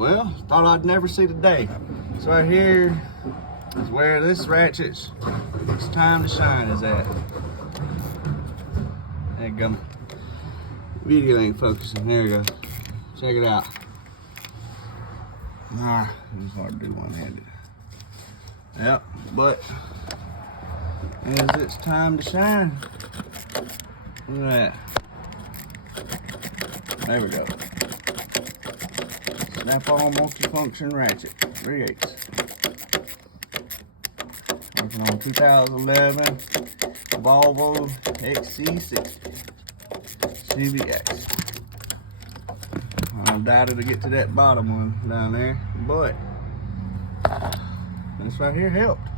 well, thought I'd never see the day. So right here is where this ratchet's it's time to shine is at. There you go. Video ain't focusing. There we go. Check it out. Ah, it's hard to do one-handed. Yep, but as it's time to shine. Look at that. There we go. Snap-on multifunction ratchet, 3/8. Working on 2011 Volvo XC60 CVX. I doubted to get to that bottom one down there, but this right here helped.